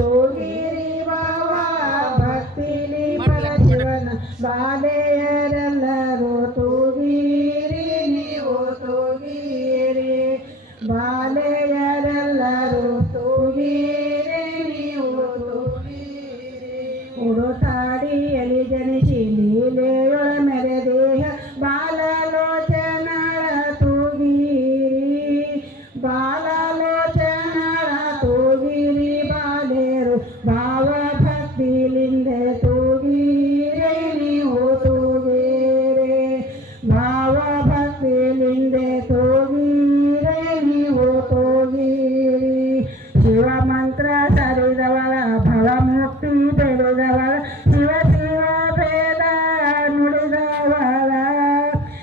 ತೋಗಿರಿ ಬಾವ ಭಕ್ತಿಲಿ ಪರಶಿವನ ಬಾಲೆಯರೆಲ್ಲರೂ ತೂಗಿರಿ ನೀವು ತೂಗಿರಿ ಬಾಲೆಯರೆಲ್ಲರೂ ತೂಗಿರಿ ನೀವು ತೂಗಿರಿ ಉಡುತಾಡಿಯಲ್ಲಿ ಜನಿಸಿ ಲೀಲೆಯೊಳ ಮೆರೆದೇಹ ಬಾಲಲೋಚನಳ ತೂಗಿರಿ ಬಾಲಲೋಚನಳ ತೂಗಿರಿ ಬಾಲೆರು ಭಾವ ಭಕ್ತಿಲಿಂದೆ ತೂಗಿರಿ ನೀವು ತೂಗಿರಿ ಭಾವ ಭಕ್ತಿಲಿಂದೆ ತೂಗಿರಿ ನೀವು ತೂಗಿರಿ ಶಿವ ಮಂತ್ರ ಸರಿದವಳ ಭವ ಮುಕ್ತಿ ಬೆಳೆದವಳ ಶಿವ ಶಿವ ಭೇದ ನುಡಿದವಳ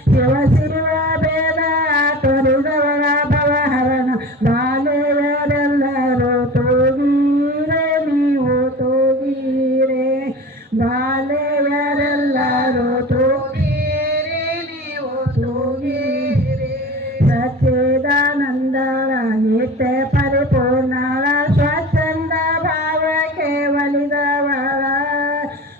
ಶಿವ ಶಿವ ಭೇದ ತೊರೆದವಳ ಭವಹರಣ ಬಾಲೆಯರೆಲ್ಲರೂ ತೂಗಿರೆ ನೀವು ತೂಗಿರೆ ಬಾಲೆಯರೆಲ್ಲರೂ ತೂಗಿರೆ ನೀವು ತೂಗಿರೆ ಸಚ್ಚಿದಾನಂದಳ ನಿತ್ಯ ಪರಿಪೂರ್ಣಳ ಸ್ವಚ್ಛಂದ ಭಾವಕ್ಕೆ ಒಲಿದವಳ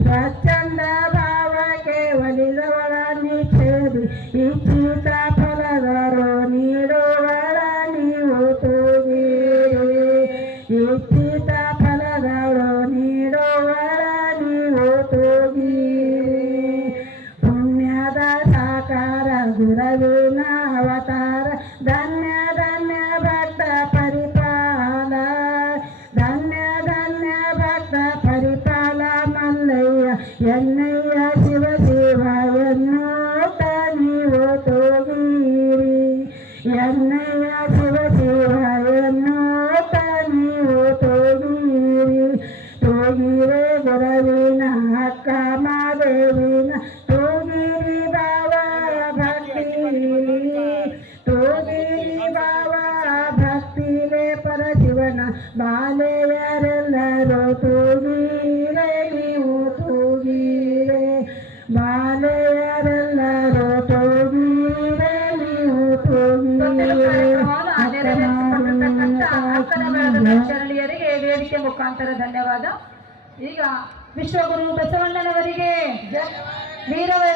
ಸ್ವಚ್ಛಂದ ಭಾವಕ್ಕೆ ಒಲಿದವಳ ನಿಷೇಧಿ ಇಚ್ಛಿತ ಫಲದರು ನೀಡುವಳ ನೀವು ತೂಗಿರಿ ಇಚ್ಛಿತ ಫಲಗಳು ನೀಡುವಳ ನೀವು ತೂಗಿರಿ ಪುಣ್ಯದ ಸಾಕಾರ ಗುರುವಿನ ಅವತಾರ ಧನ್ಯ ಧನ್ಯ ಭಕ್ತ ಪರಿಪಾಲ ಧನ್ಯ ಧನ್ಯ ಭಕ್ತ ಪರಿಪಾಲ ಮಲ್ಲಯ್ಯ ಎನ್ನಯ್ಯ ಶಿವ ಶಿವ ಎನ್ನುತ್ತ ನೀವು ತೂಗಿರಿ ಎನ್ನಯ್ಯ ಶಿವ ಶಿವ ಎನ್ನುತ್ತ ನೀವು ತೂಗಿರಿ ತೂಗಿರೆ ಗುರುವಿನ ಅಕ್ಕ ಮಾದೇವಿನ ತೂಗಿರಿ ಭಾವ ಭಕ್ತಿಲಿ ತೂಗಿರಿ ಭಾವ ಭಕ್ತಿಲೆ ಪರಶಿವನ ಬಾಲೆಯರೆಲ್ಲರೂ ತೂಗಿರೆ ನೀವು ತೂಗಿರೆ ಬಾಲೆಯರೆಲ್ಲರೂ ತೂಗಿರೆ ನೀವು ತೂಗಿರೆ ಶರಣೀಯರಿಗೆ ವೇದಿಕೆ ಮುಖಾಂತರ ಧನ್ಯವಾದ. ಈಗ ವಿಶ್ವಗುರು ಬಸವಣ್ಣನವರಿಗೆ ವೀರವೈರ